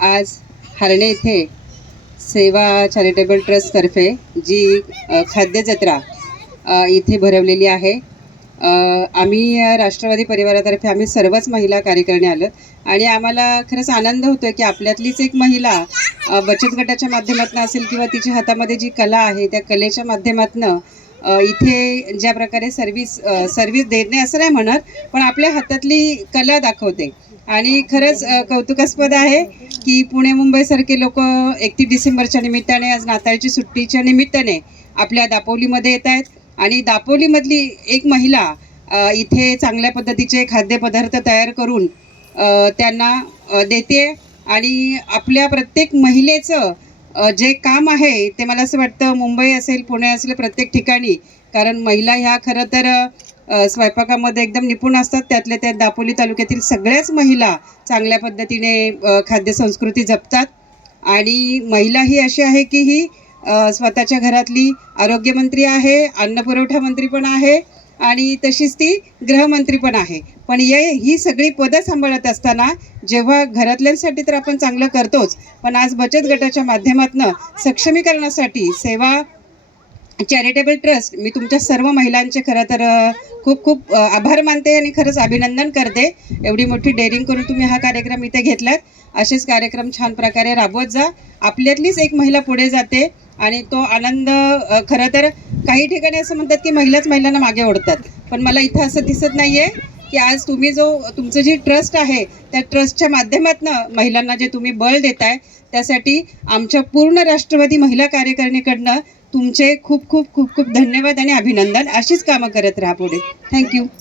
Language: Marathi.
आज हार्णे येथे सेवा चॅरिटेबल ट्रस्टतर्फे जी खाद्य जत्रा इथे भरवलेली आहे। आम्ही राष्ट्रवादी परिवारातर्फे आम्ही सर्वच महिला कार्यकारिणी आलो आणि आम्हाला खरंच आनंद होतो की आपल्यातलीच एक महिला बचत गटाच्या माध्यमातून असेल किंवा तिच्या हातामध्ये जी कला आहे त्या कलेच्या माध्यमातून इथे ज्या प्रकारे सर्व्हिस देणे असं नाही म्हणत, पण आपल्या हातातली कला दाखवते आणि खरंच कौतुकास्पद आहे की पुणे मुंबईसारखे लोक 31 डिसेंबरच्या निमित्ताने आज नाताळची सुट्टीच्या निमित्ताने आपल्या दापोलीमध्ये येत आहेत आणि दापोलीमधली एक महिला इथे चांगल्या पद्धतीचे खाद्यपदार्थ तयार करून त्यांना देते आणि आपल्या प्रत्येक महिलेचं जे काम आहे ते मला असं वाटतं मुंबई असेल पुणे असेल प्रत्येक ठिकाणी, कारण महिला ह्या खरं तर स्वयंपाकामध्ये एकदम निपुण असतात। त्यातल्या त्यात दापोली तालुक्यातील सगळ्याच महिला चांगल्या पद्धतीने खाद्य संस्कृती जपतात आणि महिला ही अशी आहे की ही स्वतःच्या घरातली आरोग्यमंत्री आहे, अन्नपुरवठा मंत्री पण आहे आणि तशीच ती गृहमंत्री पण आहे। पण ही सगळी पदं सांभाळत असताना जेव्हा घरातल्यांसाठी तर आपण चांगलं करतोच, पण आज बचत गटाच्या माध्यमातून सक्षमीकरणासाठी सेवा चॅरिटेबल ट्रस्ट मी तुमच्या सर्व महिलांचे खरं तर खूप खूप आभार मानते आणि खरंच अभिनंदन करते। एवढी मोठी डेअरिंग करून तुम्ही हा कार्यक्रम इथे घेतलात। असेच कार्यक्रम छान प्रकारे राबवत जा। आपल्यातलीच एक महिला पुढे जाते आणि तो आनंद खरं तर काही ठिकाणी असं म्हणतात की महिलांना मागे ओढतात, पण मला इथं असं दिसत नाही आहे की आज तुम्ही तुमचं जी ट्रस्ट आहे त्या ट्रस्टच्या माध्यमातून महिलांना जे तुम्ही बळ देताय त्यासाठी आमच्या पूर्ण राष्ट्रवादी महिला कार्यकारिणीकडनं तुमचे खूप खूप खूप खूप धन्यवाद आणि अभिनंदन। अशीच कामं करत राहा पुढे। थँक्यू।